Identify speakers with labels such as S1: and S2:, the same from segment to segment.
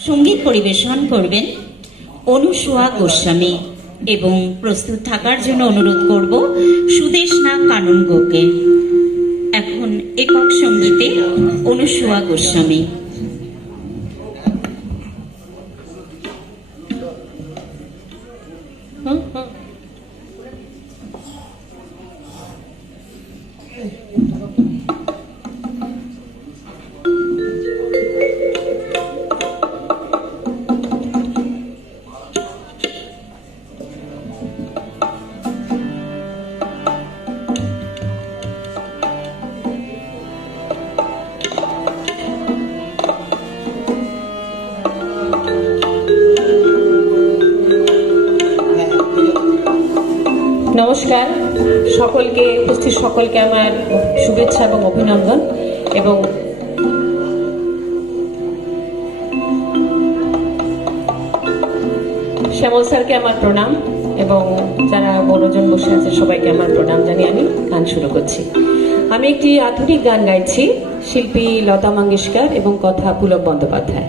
S1: সংগীত পরিবেশন করবেন অনুসোয়া গোস্বামী এবং প্রস্তুত থাকার জন্য অনুরোধ করব সুদেশনা কানুনগোকে এখন একক সঙ্গীতে অনুসোয়া গোস্বামী।
S2: নমস্কার। সকলকে, উপস্থিত সকলকে আমার শুভেচ্ছা এবং অভিনন্দন এবং শ্যামল স্যারকে আমার প্রণাম এবং যারা বড়জন বসে আছে সবাইকে আমার প্রণাম জানিয়ে আমি গান শুরু করছি। আমি একটি আধুনিক গান গাইছি, শিল্পী লতা মঙ্গেশকর এবং কথা পুলক বন্দ্যোপাধ্যায়।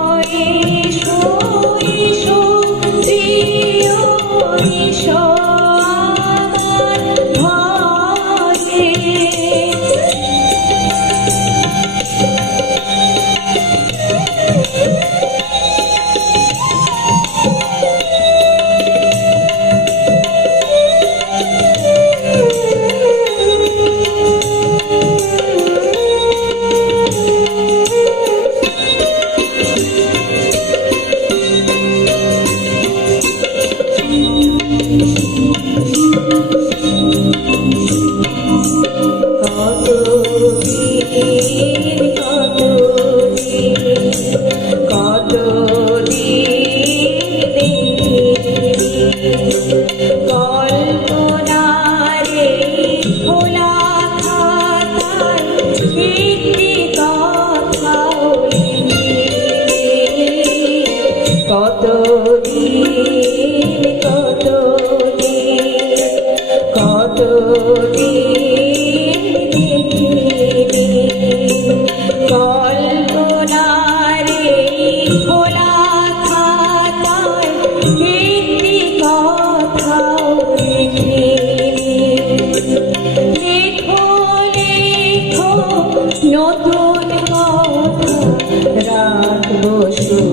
S2: Cristo.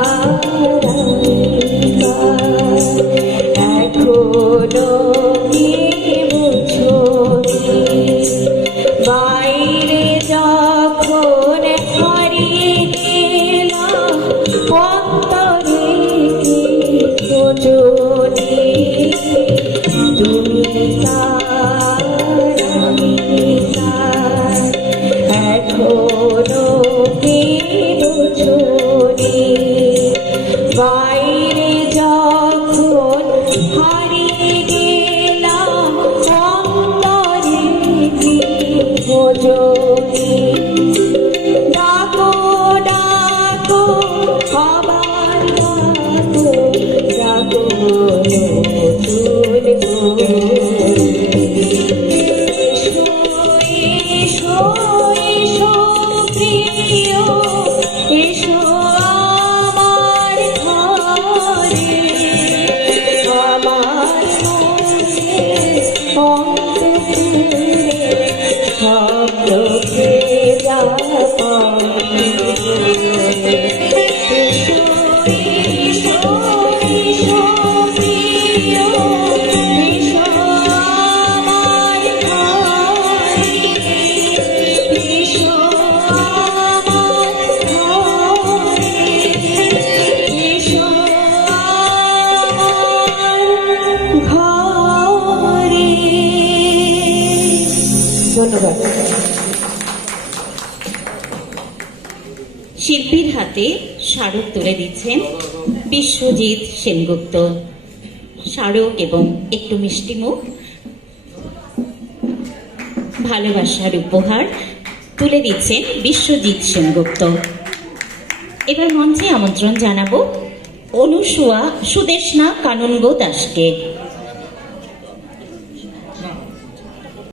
S2: 啊。Oh.
S1: শিল্পীর হাতে স্মারক তুলে দিচ্ছেন বিশ্বজিৎ সেনগুপ্ত। স্মারক এবং একটু মিষ্টি মুখ, ভালোবাসার উপহার তুলে দিচ্ছেন বিশ্বজিৎ সেনগুপ্ত। এবার মঞ্চে আমন্ত্রণ জানাব অনুসুয়া সুদেশনা কাননগো দাসকে।